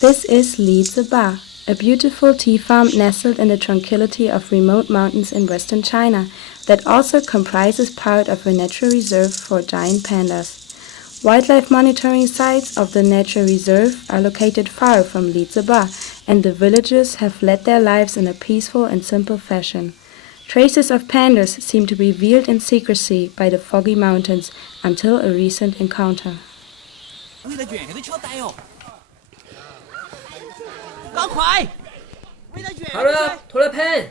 This is Liziba, a beautiful tea farm nestled in the tranquility of remote mountains in western China that also comprises part of a natural reserve for giant pandas. Wildlife monitoring sites of the nature reserve are located far from Liziba, and the villagers have led their lives in a peaceful and simple fashion. Traces of pandas seem to be veiled in secrecy by the foggy mountains until a recent encounter. Hurry up, to the pen!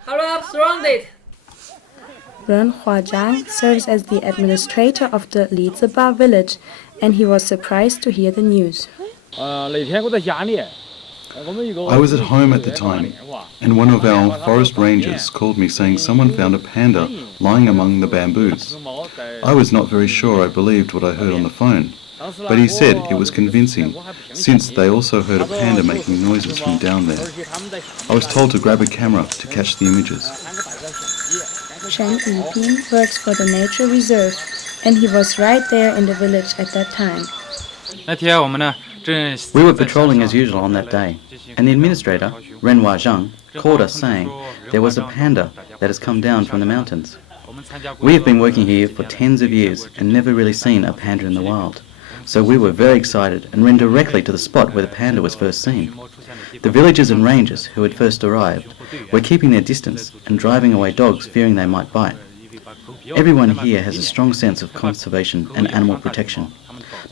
Hurry up, surrounded! Baishuijiang serves as the administrator of the Liziba village, and he was surprised to hear the news. I was at home at the time, and one of our forest rangers called me saying someone found a panda lying among the bamboos. I was not very sure I believed what I heard on the phone, but he said it was convincing, since they also heard a panda making noises from down there. I was told to grab a camera to catch the images. Chen Yiping works for the nature reserve, and he was right there in the village at that time. We were patrolling as usual on that day, and the administrator, Ren Zhang, called us saying there was a panda that has come down from the mountains. We have been working here for tens of years and never really seen a panda in the wild. So we were very excited and ran directly to the spot where the panda was first seen. The villagers and rangers who had first arrived were keeping their distance and driving away dogs fearing they might bite. Everyone here has a strong sense of conservation and animal protection.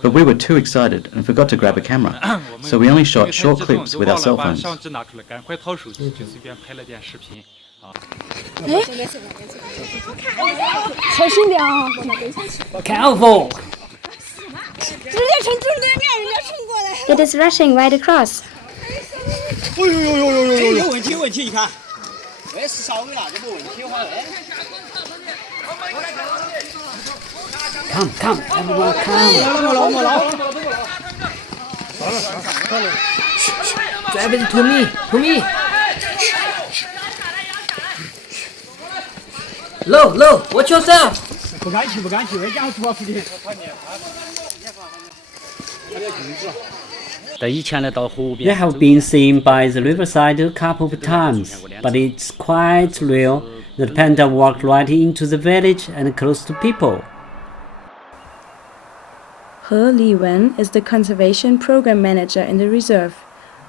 But we were too excited and forgot to grab a camera, so we only shot short clips with our cell phones. Careful! It is rushing right across. Come, everyone, come! Drive it to me! Low, watch yourself! They have been seen by the riverside a couple of times, but it's quite rare that panda walk right into the village and close to people. He Liwen is the conservation program manager in the reserve.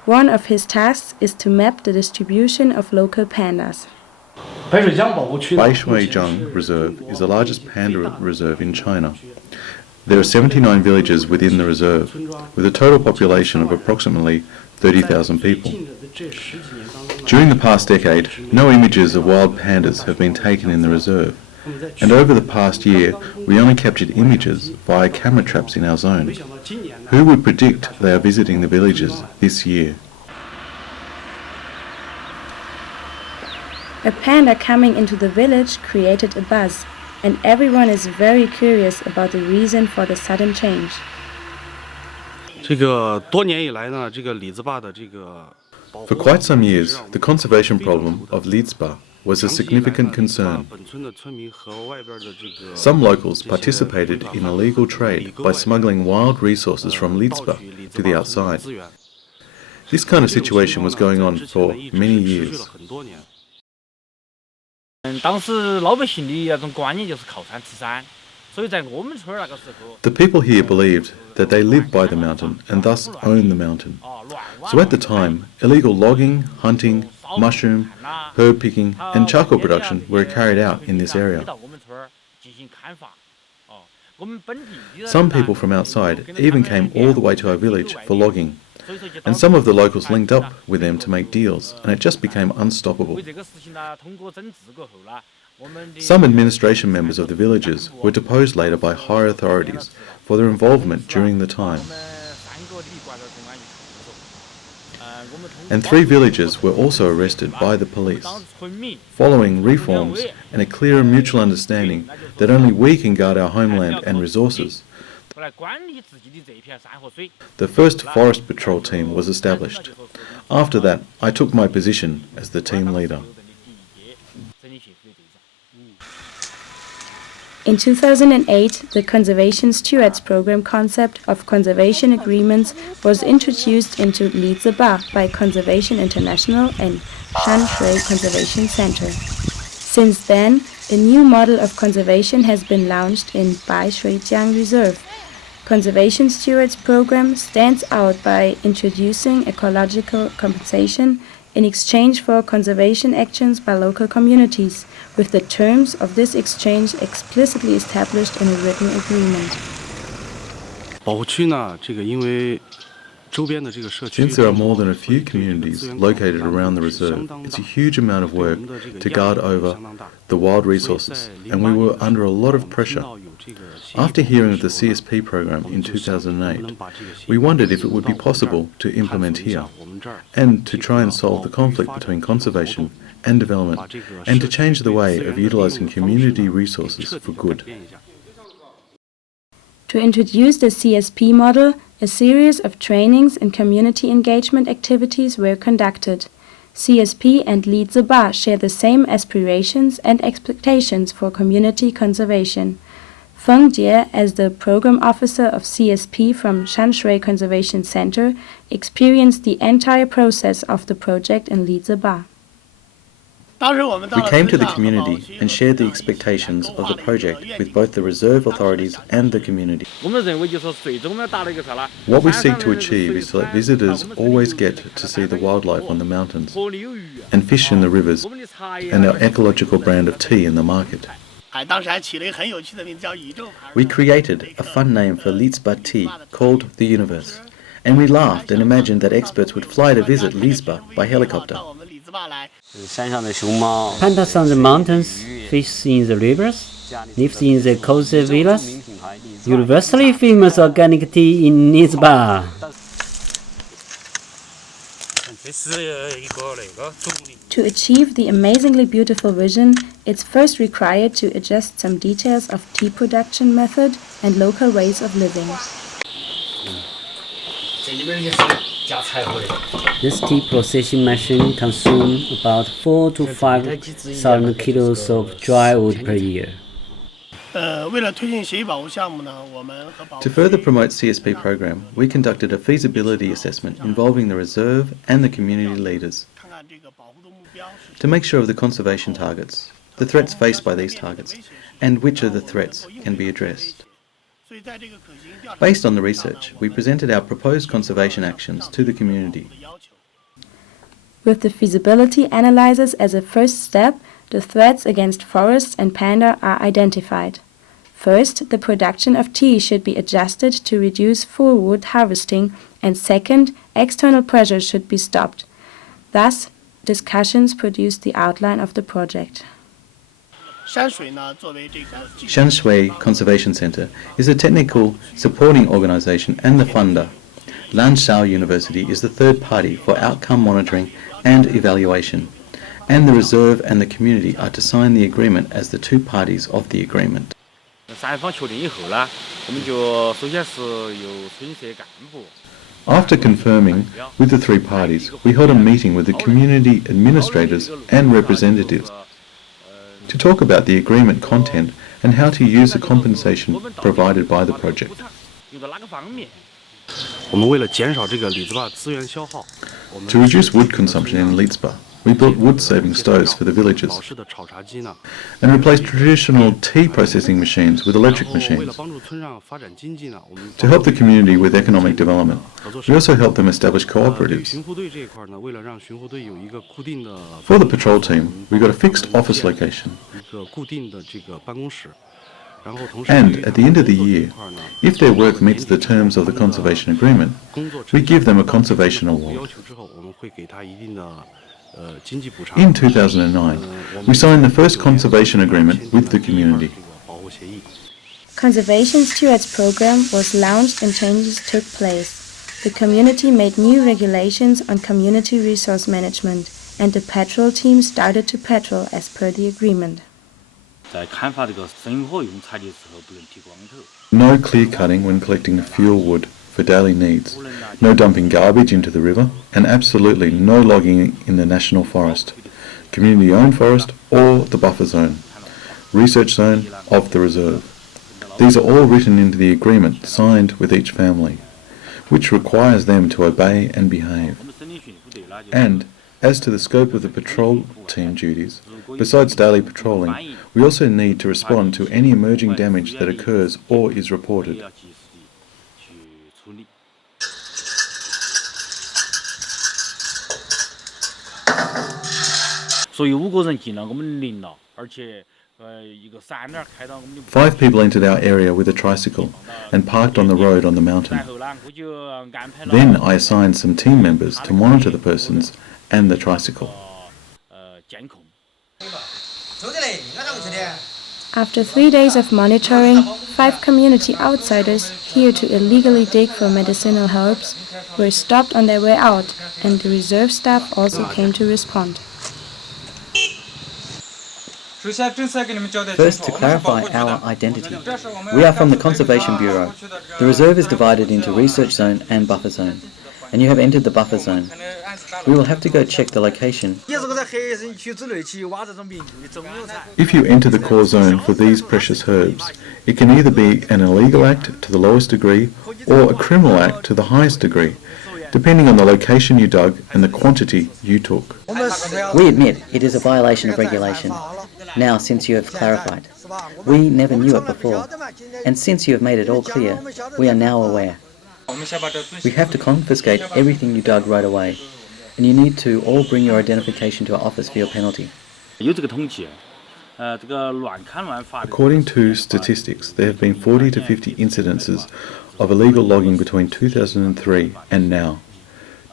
One of his tasks is to map the distribution of local pandas. Baishuijiang Reserve is the largest panda reserve in China. There are 79 villages within the reserve, with a total population of approximately 30,000 people. During the past decade, no images of wild pandas have been taken in the reserve, and over the past year we only captured images via camera traps in our zone. Who would predict they are visiting the villages this year? A panda coming into the village created a buzz, and everyone is very curious about the reason for the sudden change. For quite some years, the conservation problem of Liziba was a significant concern. Some locals participated in illegal trade by smuggling wild resources from Liziba to the outside. This kind of situation was going on for many years. The people here believed that they lived by the mountain and thus owned the mountain. So at the time, illegal logging, hunting, mushroom, herb picking and charcoal production were carried out in this area. Some people from outside even came all the way to our village for logging, and some of the locals linked up with them to make deals, and it just became unstoppable. Some administration members of the villages were deposed later by higher authorities for their involvement during the time. And 3 villagers were also arrested by the police. Following reforms and a clearer mutual understanding that only we can guard our homeland and resources, the first forest patrol team was established. After that, I took my position as the team leader. In 2008, the Conservation Stewards Program concept of conservation agreements was introduced into Liziba by Conservation International and Shanshui Conservation Center. Since then, a new model of conservation has been launched in Baishuijiang Reserve. Conservation Stewards Program stands out by introducing ecological compensation in exchange for conservation actions by local communities, with the terms of this exchange explicitly established in a written agreement. Since there are more than a few communities located around the reserve, it's a huge amount of work to guard over the wild resources, and we were under a lot of pressure. After hearing of the CSP program in 2008, we wondered if it would be possible to implement here, and to try and solve the conflict between conservation and development, and to change the way of utilising community resources for good. To introduce the CSP model, a series of trainings and community engagement activities were conducted. CSP and Liziba share the same aspirations and expectations for community conservation. Feng Jie, as the program officer of CSP from Shanshui Conservation Center, experienced the entire process of the project in Liziba. We came to the community and shared the expectations of the project with both the reserve authorities and the community. What we seek to achieve is to let visitors always get to see the wildlife on the mountains and fish in the rivers and our ecological brand of tea in the market. We created a fun name for Liziba tea called the Universe, and we laughed and imagined that experts would fly to visit Liziba by helicopter. Pandas on the mountains, fish in the rivers, lives in the cozy villas. Universally famous organic tea in Liziba. To achieve the amazingly beautiful vision, it's first required to adjust some details of tea production method and local ways of living. This tea processing machine consumes about 4 to 5,000 kilos of dry wood per year. To further promote CSP program, we conducted a feasibility assessment involving the reserve and the community leaders to make sure of the conservation targets, the threats faced by these targets, and which of the threats can be addressed. Based on the research, we presented our proposed conservation actions to the community. With the feasibility analysis as a first step, the threats against forests and panda are identified. First, the production of tea should be adjusted to reduce full wood harvesting, and second, external pressure should be stopped. Thus, discussions produced the outline of the project. Shanshui Conservation Center is a technical supporting organisation and the funder. Lanzhou University is the third party for outcome monitoring and evaluation, and the reserve and the community are to sign the agreement as the two parties of the agreement. After confirming with the three parties, we held a meeting with the community administrators and representatives to talk about the agreement content and how to use the compensation provided by the project. To reduce wood consumption in Liziba, we built wood-saving stoves for the villagers and replaced traditional tea processing machines with electric machines. To help the community with economic development, we also helped them establish cooperatives. For the patrol team, we got a fixed office location. And at the end of the year, if their work meets the terms of the conservation agreement, we give them a conservation award. In 2009, we signed the first conservation agreement with the community. Conservation Stewards Program was launched and changes took place. The community made new regulations on community resource management, and the patrol team started to patrol as per the agreement. No clear cutting when collecting fuel wood for daily needs, no dumping garbage into the river, and absolutely no logging in the national forest, community-owned forest or the buffer zone. research zone of the reserve. These are all written into the agreement signed with each family, which requires them to obey and behave. And, as to the scope of the patrol team duties, besides daily patrolling, we also need to respond to any emerging damage that occurs or is reported. Five people entered our area with a tricycle and parked on the road on the mountain. Then I assigned some team members to monitor the persons and the tricycle. After 3 days of monitoring, 5 community outsiders, here to illegally dig for medicinal herbs, were stopped on their way out, and the reserve staff also came to respond. First, to clarify our identity. We are from the Conservation Bureau. The reserve is divided into research zone and buffer zone, and you have entered the buffer zone. We will have to go check the location. If you enter the core zone for these precious herbs, it can either be an illegal act to the lowest degree or a criminal act to the highest degree, depending on the location you dug and the quantity you took. We admit it is a violation of regulation. Now, since you have clarified, we never knew it before, and since you have made it all clear, we are now aware. We have to confiscate everything you dug right away, and you need to all bring your identification to our office for your penalty. According to statistics, there have been 40 to 50 incidences of illegal logging between 2003 and now.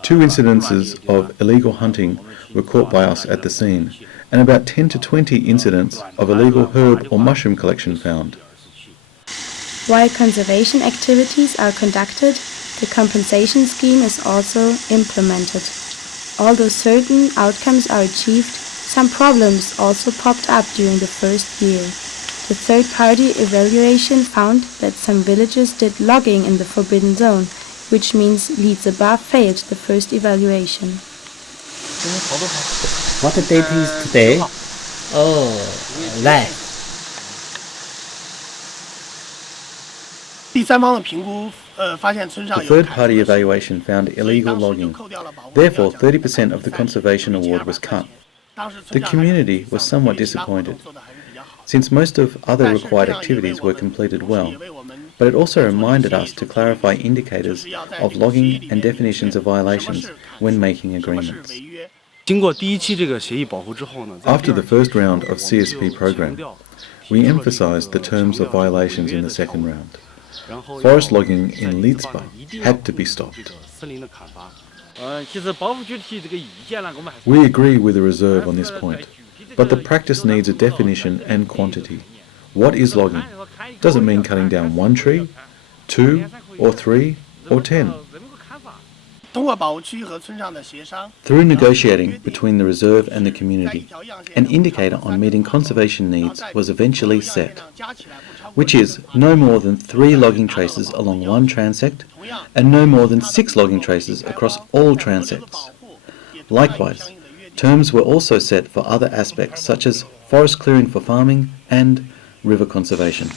2 incidences of illegal hunting were caught by us at the scene, and about 10 to 20 incidents of illegal herb or mushroom collection found. While conservation activities are conducted, the compensation scheme is also implemented. Although certain outcomes are achieved, some problems also popped up during the first year. The third-party evaluation found that some villages did logging in the forbidden zone, which means Liziba failed the first evaluation. What the date is today? Right. The third-party evaluation found illegal logging. Therefore, 30% of the conservation award was cut. The community was somewhat disappointed, since most of other required activities were completed well, but it also reminded us to clarify indicators of logging and definitions of violations when making agreements. After the first round of CSP program, we emphasized the terms of violations in the second round. Forest logging in Liziba had to be stopped. We agree with the reserve on this point, but the practice needs a definition and quantity. What is logging? Does it mean cutting down 1 tree, 2, or 3, or 10? Through negotiating between the reserve and the community, an indicator on meeting conservation needs was eventually set, which is no more than 3 logging traces along one transect and no more than 6 logging traces across all transects. Likewise, terms were also set for other aspects such as forest clearing for farming and river conservation.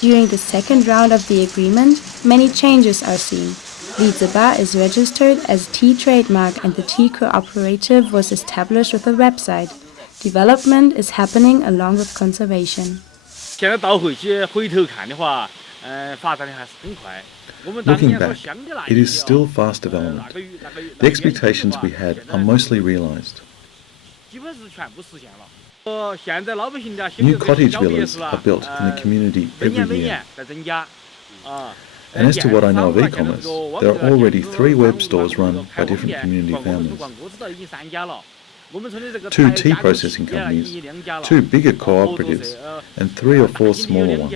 During the second round of the agreement, many changes are seen. Liziba is registered as tea trademark and the tea cooperative was established with a website. Development is happening along with conservation. Looking back, it is still fast development. The expectations we had are mostly realized. New cottage villas are built in the community every year. And as to what I know of e-commerce, there are already 3 web stores run by different community families. 2 tea processing companies, 2 bigger cooperatives, and 3 or 4 smaller ones.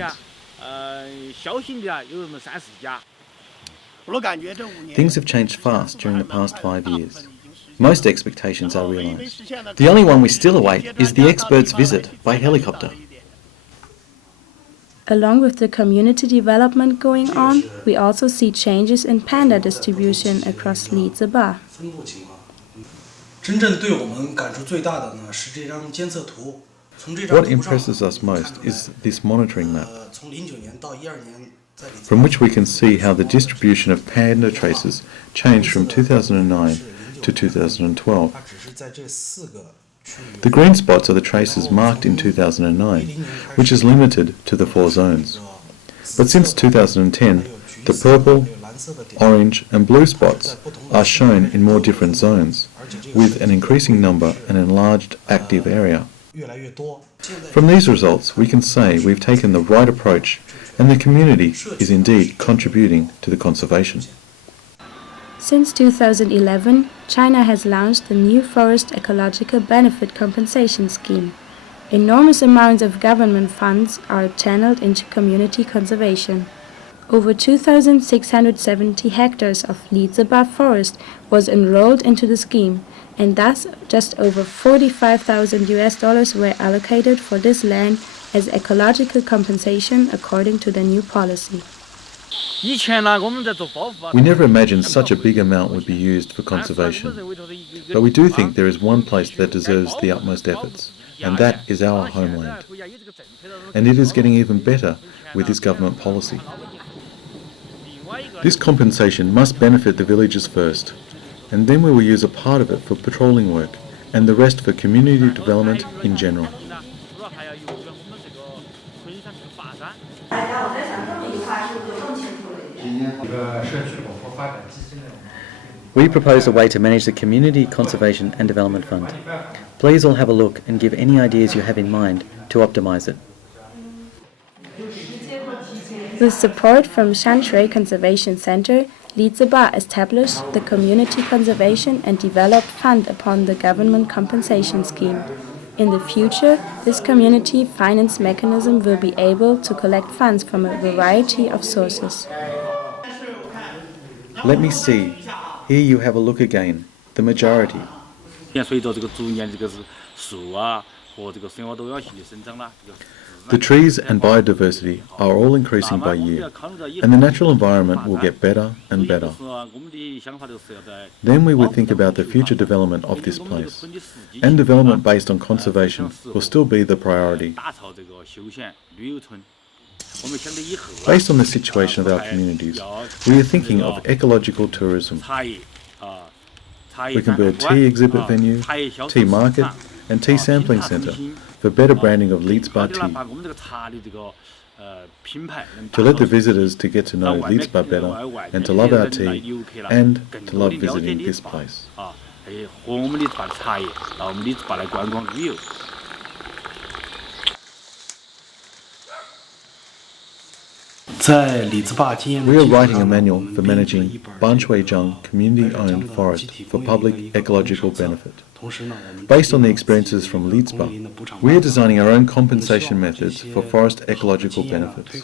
Things have changed fast during the past 5 years. Most expectations are realised. The only one we still await is the expert's visit by helicopter. Along with the community development going on, we also see changes in panda distribution across Liziba. What impresses us most is this monitoring map, from which we can see how the distribution of panda traces changed from 2009 to 2012. The green spots are the traces marked in 2009, which is limited to the 4 zones. But since 2010, the purple, orange and blue spots are shown in more different zones, with an increasing number and enlarged active area. From these results, we can say we've taken the right approach and the community is indeed contributing to the conservation. Since 2011, China has launched the new Forest Ecological Benefit Compensation Scheme. Enormous amounts of government funds are channeled into community conservation. Over 2,670 hectares of Liziba forest was enrolled into the scheme, and thus just over $45,000 were allocated for this land as ecological compensation according to the new policy. We never imagined such a big amount would be used for conservation, but we do think there is one place that deserves the utmost efforts, and that is our homeland. And it is getting even better with this government policy. This compensation must benefit the villagers first, and then we will use a part of it for patrolling work, and the rest for community development in general. We propose a way to manage the Community Conservation and Development Fund. Please all have a look and give any ideas you have in mind to optimise it. With support from Shanxue Conservation Center, Liziba established the Community Conservation and Development Fund upon the government compensation scheme. In the future, this community finance mechanism will be able to collect funds from a variety of sources. Let me see. Here you have a look again. The majority. The trees and biodiversity are all increasing by year, and the natural environment will get better and better. Then we would think about the future development of this place, and development based on conservation will still be the priority. Based on the situation of our communities, we are thinking of ecological tourism. We can build tea exhibit venue, tea market, and tea sampling centre for better branding of Liziba tea, to let the visitors to get to know Liziba better and to love our tea and to love visiting this place. We are writing a manual for managing Baishuijiang community-owned forest for public ecological benefit. Based on the experiences from Liziba, we are designing our own compensation methods for forest ecological benefits,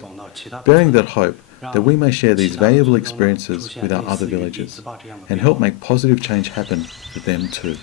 bearing that hope that we may share these valuable experiences with our other villages and help make positive change happen for them too.